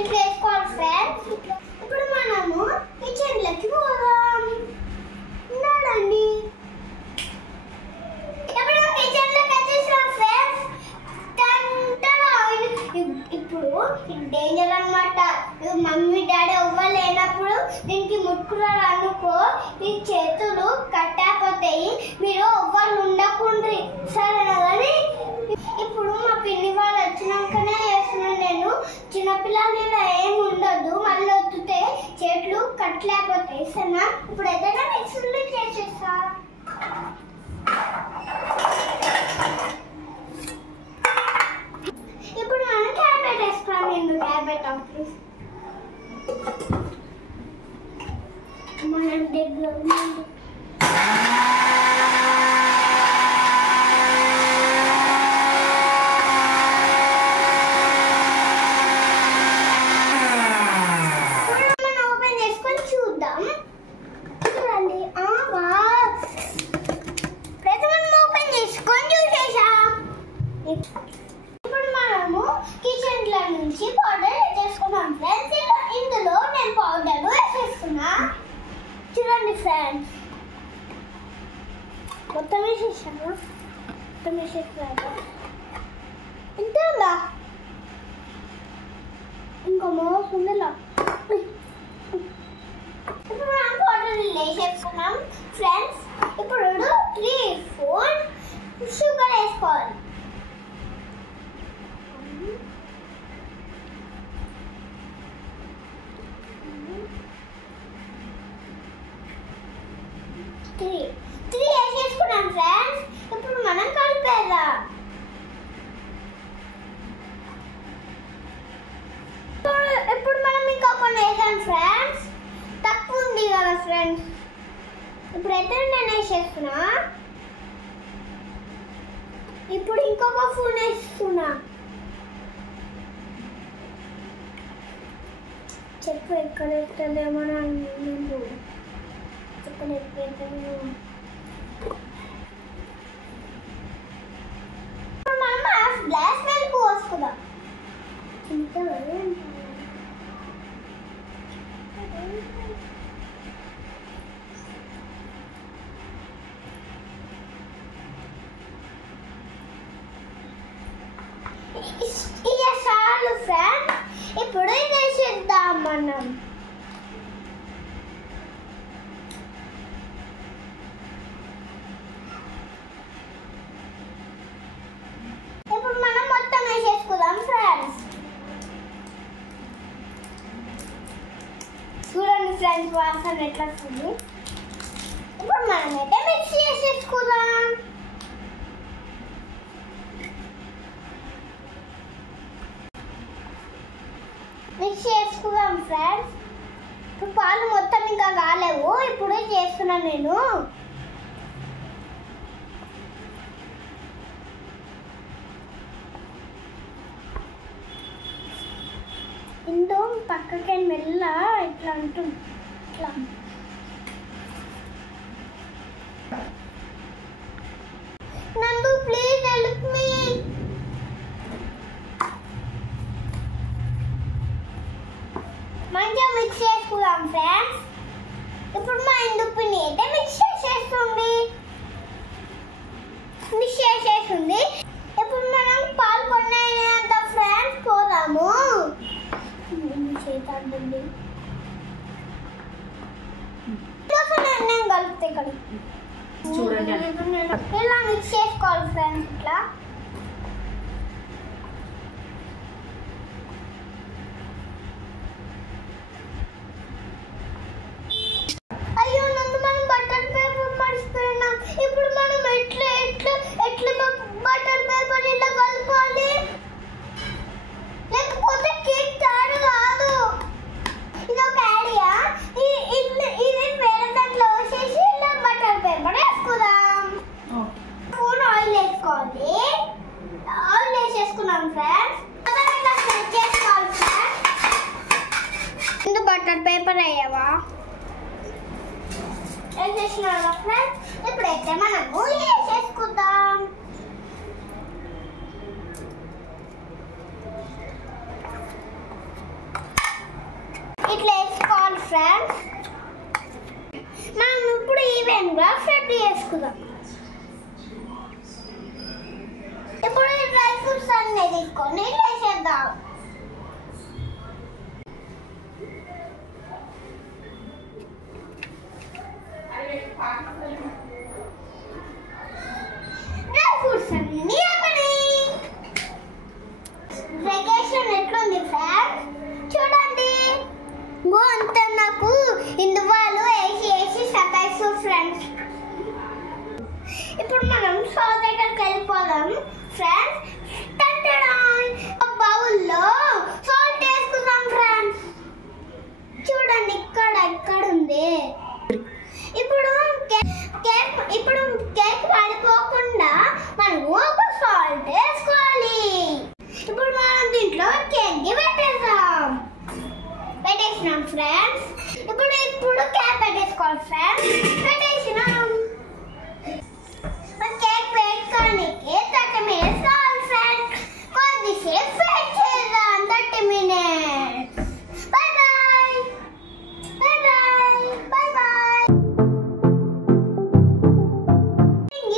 ఇట్లా వేసుకోవాలి ఫ్రెండ్స్. ఇప్పుడు మనము కిచెన్లోకి పోదాం. ఉన్నాడండి. ఇప్పుడు కిచెన్లోకి వచ్చేసాం ఫ్రెండ్స్. ఇప్పుడు డేంజర్ అన్నమాట. మమ్మీ డాడీ ఎవ్వరు లేనప్పుడు దీనికి ముట్టుకున్నారు అనుకో ఈ చేతులు కట్టకపోతాయి. మీరు ఎవ్వరు ఉండకుండ్రి సరేనా? కానీ ఇప్పుడు మా పిన్ని వాళ్ళు వచ్చినాకనే చేస్తున్నాను నేను. చిన్నపిల్లల మీద ఏమి ఉండదు, మళ్ళీ వద్దుతే చేతులు కట్టలేకపోతాయి సరేనా? ఇప్పుడు ఏదైనా మిక్సీలో చేసేస్తా. ఇప్పుడు మనం క్యాబేట్ వేసుకోవాలి. నేను క్యాబేట్ ఆఫీస్ మన దగ్గర ఓపెన్ చేసుకొని చూద్దాం. చూడండి. మనం ఓపెన్ చేసుకొని చూసేసాం. ఇప్పుడు మనము కిచెన్ లో నుంచి పౌడర్ వేసేసుకున్నాం ఫ్రెండ్స్. ఇందులో నేను పౌడర్ వేసేస్తున్నా. చూడండి ఫ్రెండ్స్, మొత్తం వేసేసాను. మొత్తం వేసేసాను. ఇంత ఉందా? ఇంకో మోస్ ఉందిలా. ఇప్పుడు మనం పౌడర్ వేసేసుకున్నాం ఫ్రెండ్స్. ఇప్పుడు 3-4 షుగర్ వేసుకోవాలి. త్రీ వేసేసుకున్నాం ఫ్రెండ్స్. ఇప్పుడు మనం కలిపేద్దాం. ఇప్పుడు మనం ఇంకా కొన్ని వేసాం ఫ్రెండ్స్. తక్కువ ఉంది కదా ఫ్రెండ్స్. ఇప్పుడైతే నేను వేసేస్తున్నా. ఇప్పుడు ఇంకొక స్పూన్ వేస్తున్నా. చెప్పు ఎక్కడ ఎక్కడేమో నేను ఇక్కడ మనం హాఫ్ గ్లాస్ మిల్క్ పోసుకుందాం. ఇది చాలు ఫ్రెండ్స్. ఇప్పుడు ఇది వేసేద్దాం మనం. ఇప్పుడు మనం మొత్తం వేసేసుకుందాం ఫ్రెండ్స్. చూడండి ఫ్రెండ్స్, వాసన ఎట్లా వస్తుంది. ఇప్పుడు మనమైతే మిక్సీ వేసేసుకుందాం. మిక్సీ వేసుకుందాం ఫ్రెండ్స్. ఇప్పుడు పాలు మొత్తం ఇంకా కాలేవు. ఇప్పుడు చేస్తున్నాను నేను. ఇందు పక్కకి మెల్ల ఇట్లా అంటుంది. ఇట్లా నందు ప్లీజ్ హెల్ప్ మీ. మంచిగా మిక్స్ చేసుకుందాం ఫ్రెండ్స్. ఇప్పుడు మా ఇందుని అయితే మిక్స్ చేసేస్తుంది. ఇప్పుడు మనం పాలు కొనేంత ఫ్రెండ్స్ పోదాము. చేతండి నేను కలిపితే చూడండి ఇలా మిక్స్ చేసుకోవాలి ఫ్రెండ్స్. ఇట్లా అయ్యో నందు మనం బటర్ పేపర్ మర్చిపోయినాం. ఇప్పుడు మనం ఎట్లా బటర్ పేపర్ ఇలా కలపాలి? లేకపోతే కేక్ తయారు కాదు. ఇది ఒక ఐడియా. ఇది వేరే దాంట్లో వేసేసి ఇలా బటర్ పేపర్ వేసుకుందాం. స్పూన్ ఆయిల్ వేసుకోవాలి. ఆయిల్ వేసేసుకున్నాం ఫ్రెండ్స్. ఇట్లా స్ప్రెడ్ చేసుకోవాలి ఫ్రెండ్స్. ముందు బటర్ పేపర్ వేయవా? వేసేసినారా ఫ్రెండ్స్? ఇప్పుడైతే మనము వేసేసుకుందాం. ఇట్లా వేసుకోవాలి ఫ్రెండ్స్. మనం ఇప్పుడు ఈవెన్గా ఫ్రెడ్ చేసుకుందాం. ఇప్పుడు ఈ డ్రై ఫ్రూట్స్ అన్నీ తీసుకొని వేసేద్దాం. డ్రై ఫ్రూట్స్ అన్నీ వెకేషన్ ఎట్లుంది ఫ్రెండ్స్? చూడండి అంతా నాకు ఇందువాళ్ళు వేసి సతాయిస్తూ ఫ్రెండ్స్. ఇప్పుడు మనం స్టవ్ దగ్గరికి వెళ్ళిపోదాం ఫ్రెండ్స్. బౌల్లో సాల్ట్ వేసుకుందాం ఫ్రెండ్స్. చూడండి ఇక్కడ ఉంది. ఇప్పుడు కేక్ పడిపోకుండా మనం ఒక సాల్ట్ వేసుకోవాలి. ఇప్పుడు మనం దీంట్లో కేక్ పెట్టేసినాం ఫ్రెండ్స్. ఇప్పుడు క్యాప్ పెట్టేసుకోవాలి ఫ్రెండ్స్. పెట్టేసినాం. కేక్ పెట్టుకోనికి 30 minutes కావాలి ఫ్రెండ్స్. కొద్దిసేపు వెయిట్ చేద్దాం. 30 minutes. Bye bye. Bye bye. Bye bye.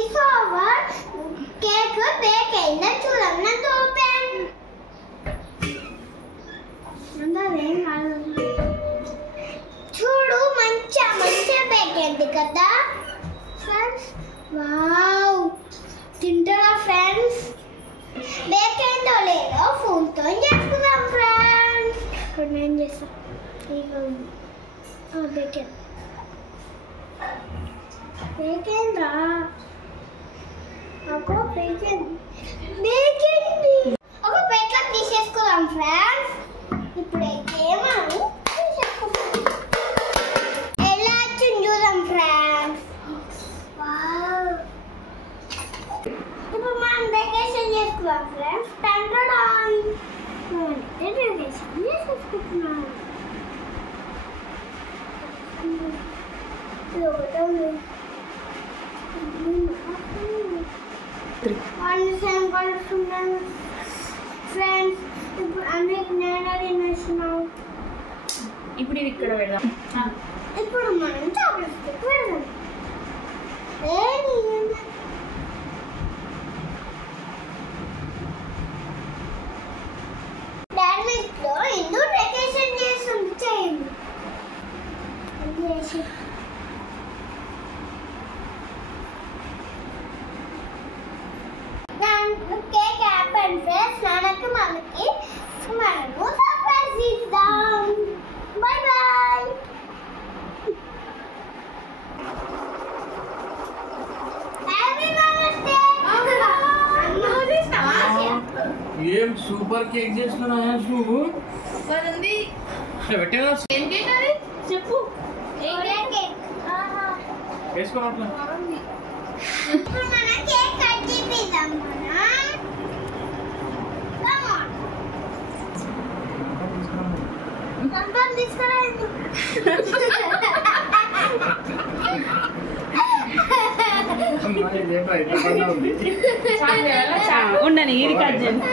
It's over. Cake bake అయిందా చూడండి. నాకు ఓపెన్. చూడు మంచిగా బేక్ అయింది కదా ఫ్రెండ్స్. వావ్, తింటారా ఫ్రెండ్స్? బేక్ అయిందో లేదో ఫోన్తో చేసుకుందాం ఫ్రెండ్స్. ఇప్పుడు నేను చేస్తాను. బేక్ అయిందా? ఒక ప్లేట్లో తీసేసుకుందాం ఫ్రెండ్స్. ఇప్పుడైతే మనం ఎలా చూద్దాం ఫ్రెండ్స్. ఇప్పుడు మనం డెకరేషన్ చేసుకుందాం ఫ్రెండ్స్. డెకరేషన్ చేసుకుంటున్నాం. ఫ్రెండ్స్ ఇప్పుడు అన్ని నేనేసినాం. ఇప్పుడు ఇది ఇక్కడ పెడదాం. ఇప్పుడు మనం చాక్లెట్స్ పెడదాం. డార్మిక్లో ఇందు డెకరేషన్ చేస్తుంది. చేయండి. Cake happen friends. నాన్నకి మమ్మీకి మనము సర్ప్రైజ్ ఇద్దాం. Bye bye. Happy mother's day. ఏం సూపర్ కేక్ చేస్తున్నా నువ్వు? ఉంది. పెట్టినా ఏం కేక్ అది చెప్పు. వేసుకోవట్లే. ఇప్పుడు మనం కేక్ కట్ చేద్దాం. మనం తీసుకురాదు. అమ్మా ఇదే బయట ఉంది. ఉండని ఇది కట్ చేయండి.